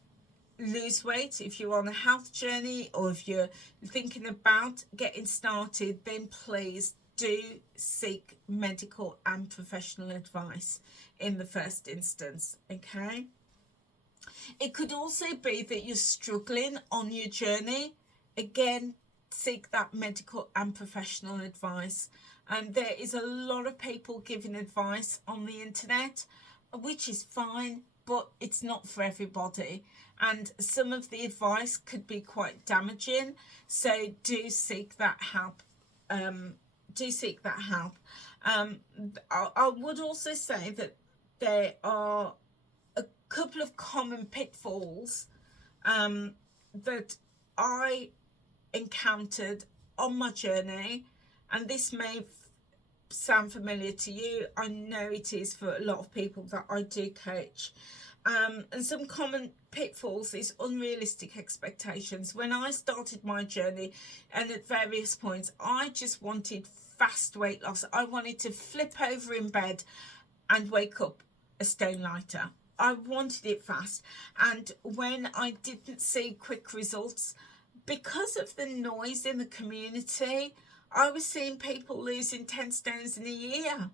lose weight, if you're on a health journey, or if you're thinking about getting started, then please do seek medical and professional advice in the first instance. Okay. It could also be that you're struggling on your journey. Again, seek that medical and professional advice. And there is a lot of people giving advice on the internet, which is fine, but it's not for everybody. And some of the advice could be quite damaging. So do seek that help. I would also say that there are a couple of common pitfalls that I encountered on my journey, and this may sound familiar to you, I know it is for a lot of people that I do coach. And some common pitfalls is unrealistic expectations. When I started my journey, and at various points, I just wanted fast weight loss. I wanted to flip over in bed and wake up a stone lighter. I wanted it fast. And when I didn't see quick results, because of the noise in the community, I was seeing people losing 10 stones in a year.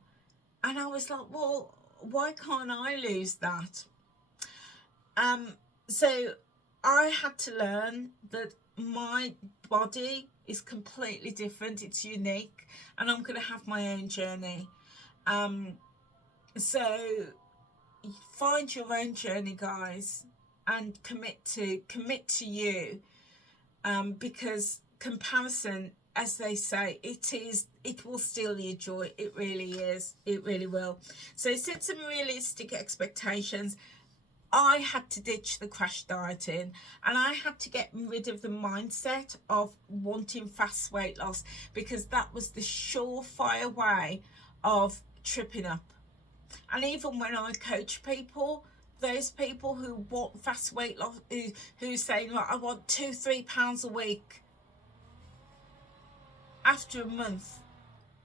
And I was like, well, why can't I lose that? So I had to learn that my body is completely different. It's unique, and I'm going to have my own journey. So find your own journey, guys, and commit to you, because comparison, as they say, it will steal your joy. It really is. It really will. So set some realistic expectations. I had to ditch the crash dieting, and I had to get rid of the mindset of wanting fast weight loss, because that was the surefire way of tripping up. And even when I coach people, those people who want fast weight loss, who's saying, like, I want 2-3 pounds a week, after a month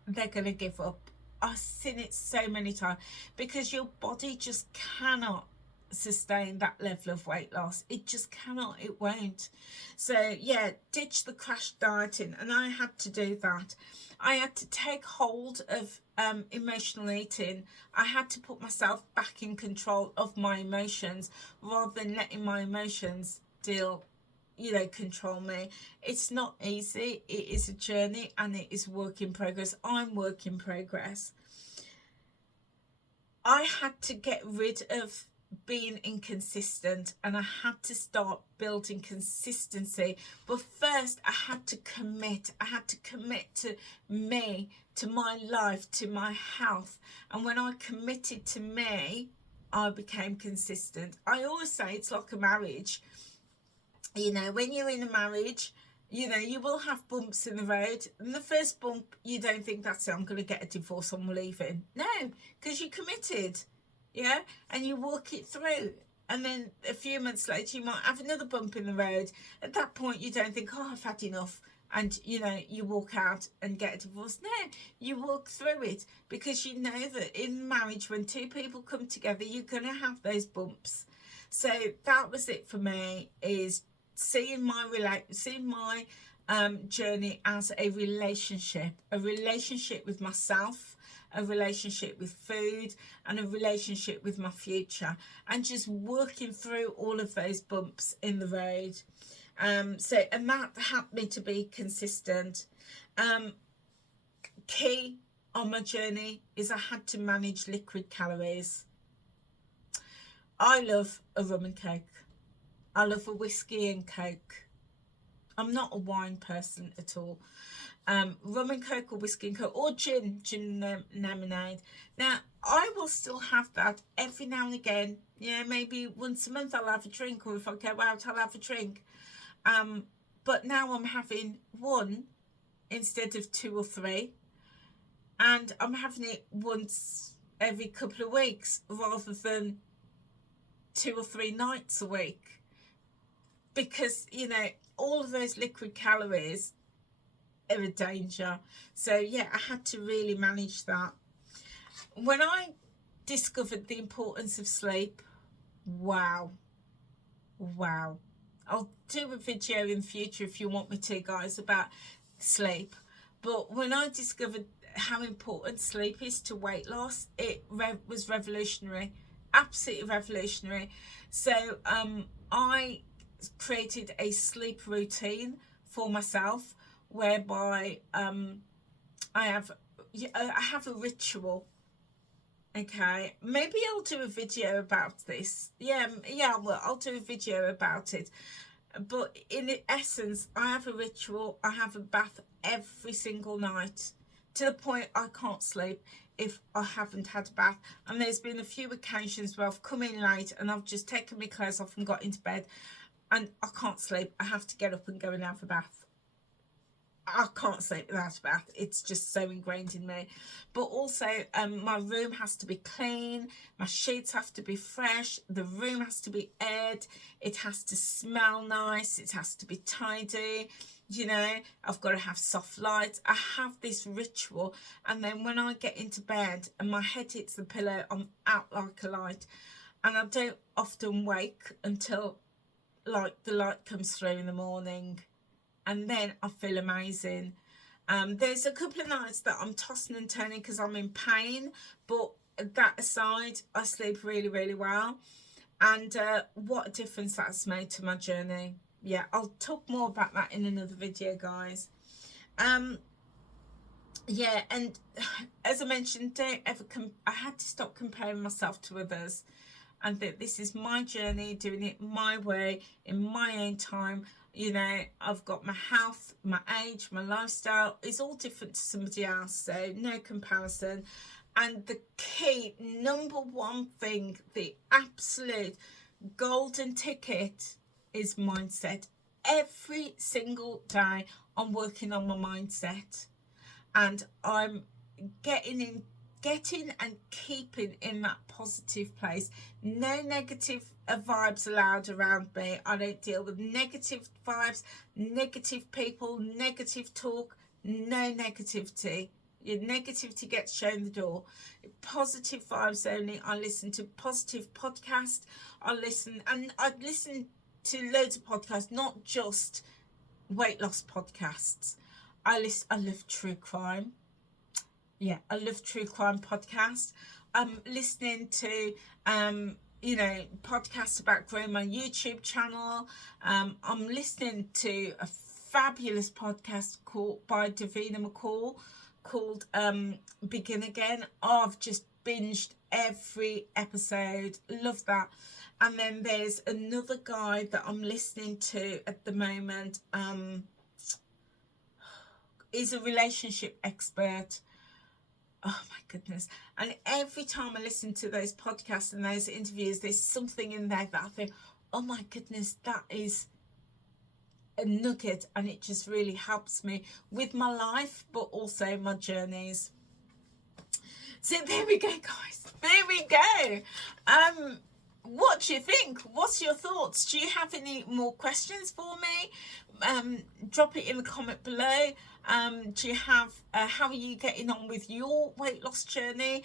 they're gonna give up. I've seen it so many times, because your body just cannot sustain that level of weight loss. It just cannot. It won't. So yeah, ditch the crash dieting, and I had to do that. I had to take hold of emotional eating. I had to put myself back in control of my emotions, rather than letting my emotions control me. It's not easy. It is a journey, and it is work in progress. I'm work in progress. I had to get rid of being inconsistent, and I had to start building consistency. But first I had to commit to me, to my life, to my health. And when I committed to me, I became consistent. I always say it's like a marriage. When you're in a marriage, you will have bumps in the road, and the first bump, you don't think, that's it, I'm going to get a divorce, I'm leaving. No, because you committed. Yeah, and you walk it through, and then a few months later you might have another bump in the road. At that point you don't think, oh, I've had enough, and you walk out and get a divorce. No, you walk through it, because you know that in marriage, when two people come together, you're going to have those bumps. So that was it for me, is seeing my journey as a relationship with myself, a relationship with food, and a relationship with my future, and just working through all of those bumps in the road. And that helped me to be consistent. Key on my journey is I had to manage liquid calories. I love a rum and coke. I love a whiskey and coke. I'm not a wine person at all. Rum and coke, or whiskey and coke, or gin lemonade. Now, I will still have that every now and again. Yeah, maybe once a month I'll have a drink, or if I go out I'll have a drink. But now I'm having one instead of 2 or 3, and I'm having it once every couple of weeks rather than 2 or 3 nights a week, because all of those liquid calories are a danger. So yeah, I had to really manage that. When I discovered the importance of sleep, wow, I'll do a video in the future if you want me to, guys, about sleep. But when I discovered how important sleep is to weight loss, it was revolutionary, absolutely revolutionary. So I created a sleep routine for myself, whereby I have a ritual. Okay, maybe I'll do a video about this. Well, I'll do a video about it. But in essence, I have a ritual. I have a bath every single night, to the point I can't sleep if I haven't had a bath. And there's been a few occasions where I've come in late and I've just taken my clothes off and got into bed. and I can't sleep. I have to get up and go and have a bath. I can't sleep without a bath. It's just so ingrained in me. But also, my room has to be clean. My sheets have to be fresh. The room has to be aired. It has to smell nice. It has to be tidy. You know, I've got to have soft lights. I have this ritual. And then when I get into bed and my head hits the pillow, I'm out like a light. And I don't often wake until like the light comes through in the morning. And then I feel amazing. There's a couple of nights that I'm tossing and turning because I'm in pain, but that aside, I sleep really, really well. And what a difference that's made to my journey. Yeah, I'll talk more about that in another video, guys. Yeah, and as I mentioned, don't ever I had to stop comparing myself to others, and that this is my journey, doing it my way, in my own time. You know, I've got my health, my age, my lifestyle is all different to somebody else, so no comparison. And the key, number one thing, the absolute golden ticket is mindset. Every single day I'm working on my mindset, and I'm getting and keeping in that positive place. No negative vibes allowed around me. I don't deal with negative vibes, negative people, negative talk. No negativity. Your negativity gets shown the door. Positive vibes only. I listen to positive podcasts. I listen to loads of podcasts, not just weight loss podcasts. I love true crime. Yeah, I love true crime podcasts. I'm listening to you know, podcasts about growing my YouTube channel. I'm listening to a fabulous podcast by Davina McCall called Begin Again. Oh, I've just binged every episode. Love that. And then there's another guy that I'm listening to at the moment. Is a relationship expert. Oh my goodness. And every time I listen to those podcasts and those interviews, there's something in there that I think, oh my goodness, that is a nugget, and it just really helps me with my life, but also my journeys. So there we go, guys. There we go. What do you think? What's your thoughts? Do you have any more questions for me? Drop it in the comment below. Do you have how are you getting on with your weight loss journey?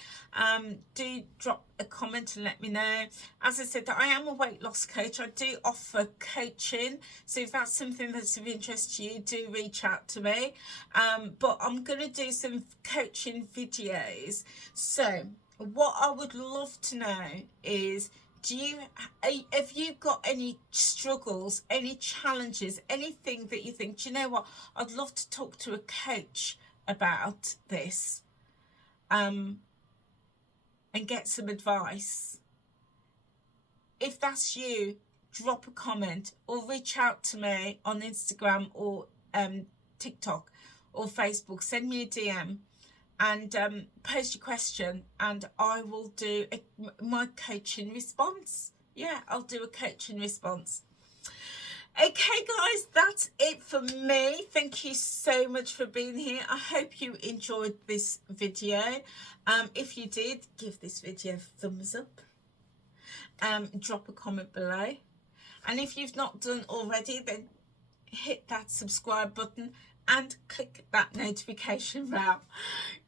Do drop a comment and let me know. As I said, that I am a weight loss coach. I do offer coaching, so if that's something that's of interest to you, do reach out to me. But I'm going to do some coaching videos. So what I would love to know is, have you got any struggles, any challenges, anything that you think, do you know what, I'd love to talk to a coach about this, and get some advice? If that's you, drop a comment or reach out to me on Instagram or TikTok or Facebook. Send me a DM and post your question, and I will do my coaching response. Yeah, I'll do a coaching response. Okay, guys, that's it for me. Thank you so much for being here. I hope you enjoyed this video. If you did, give this video a thumbs up. Drop a comment below. And if you've not done already, then hit that subscribe button and click that notification bell.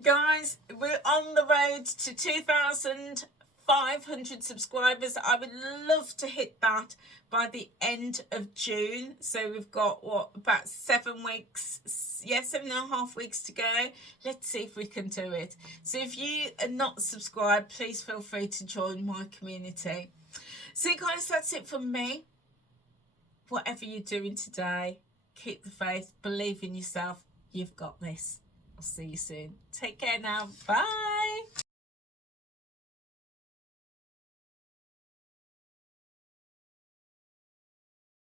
Guys, we're on the road to 2,500 subscribers. I would love to hit that by the end of June. So we've got about 7 weeks, 7.5 weeks to go. Let's see if we can do it. So if you are not subscribed, please feel free to join my community. So guys, that's it from me. Whatever you're doing today, keep the faith, believe in yourself. You've got this. I'll see you soon. Take care now. Bye.